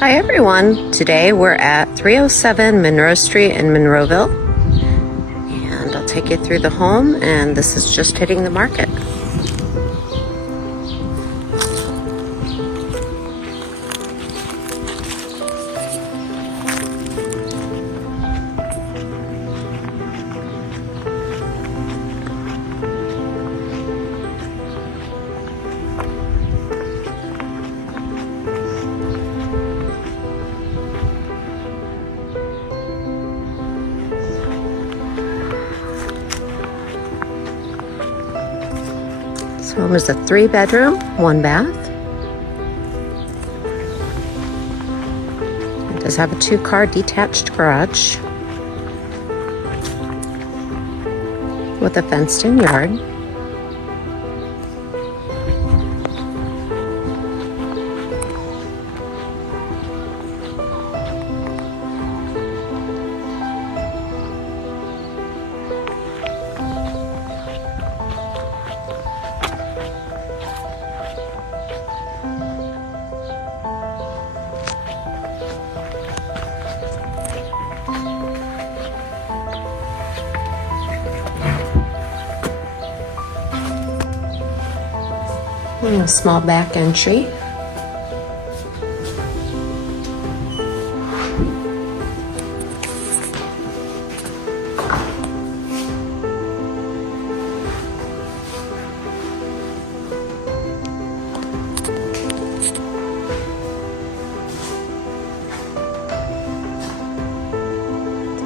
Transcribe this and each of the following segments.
Hi everyone, today we're at 307 Monroe Street in Monroeville, and I'll take you through the home, and this is just hitting the market. This home is a 3-bedroom, 1-bath. It does have a 2-car detached garage with a fenced-in yard. And a small back entry.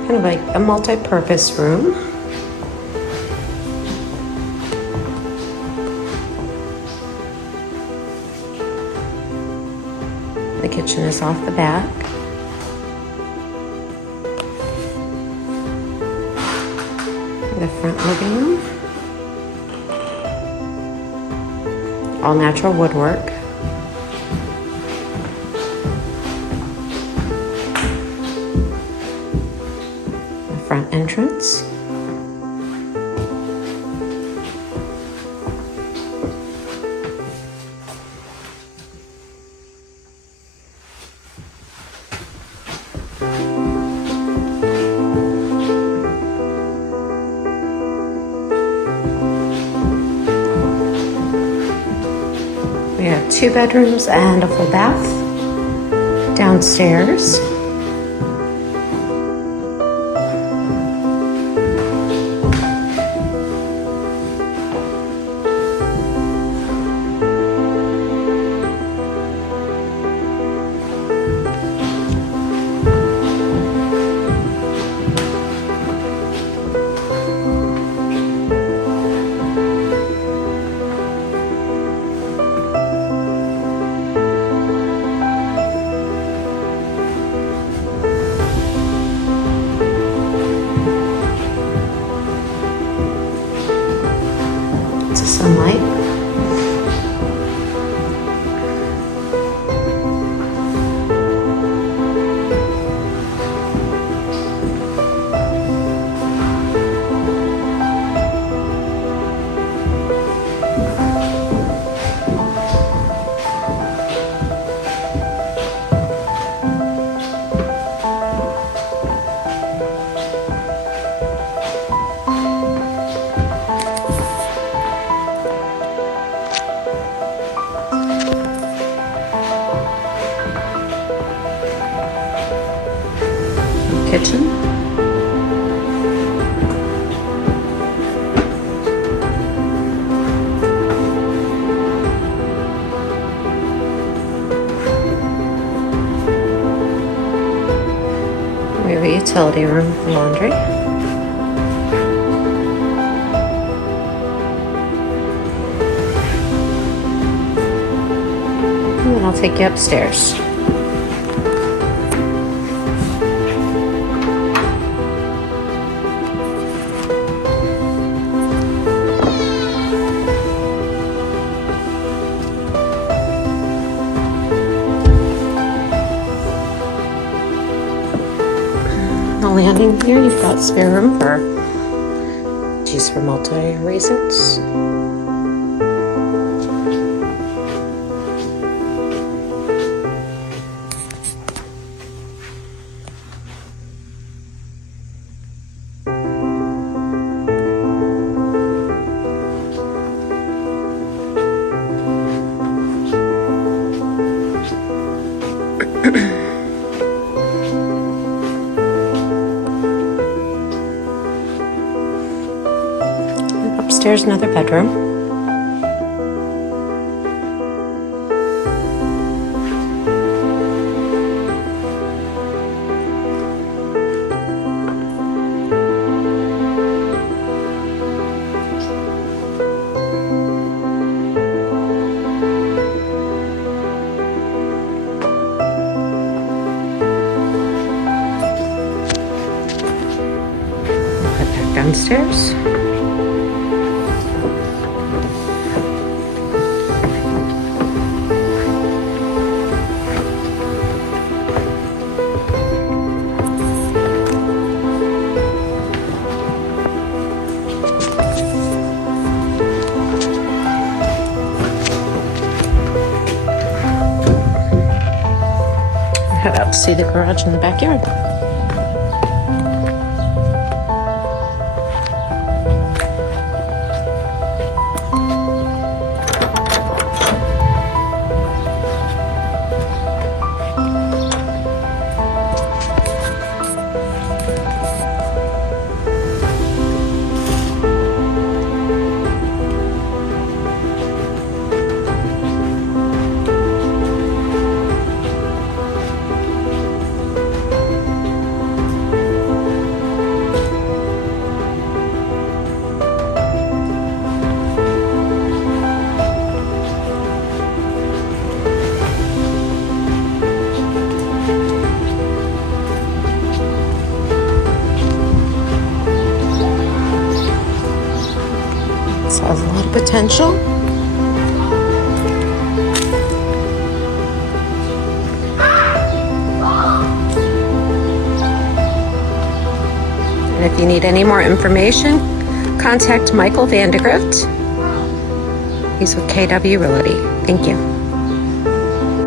Kind of like a multi-purpose room. The kitchen is off the back. The front living room. All natural woodwork. The front entrance. We have 2 bedrooms and a full bath downstairs. Sunlight. Kitchen. We have a utility room for laundry. And then I'll take you upstairs. The landing here, you've got spare room for use for multi reasons. Upstairs, another bedroom. Head back downstairs. Head out to see the garage in the backyard. This has a lot of potential. And if you need any more information, contact Michael Vandegrift. He's with KW Realty. Thank you.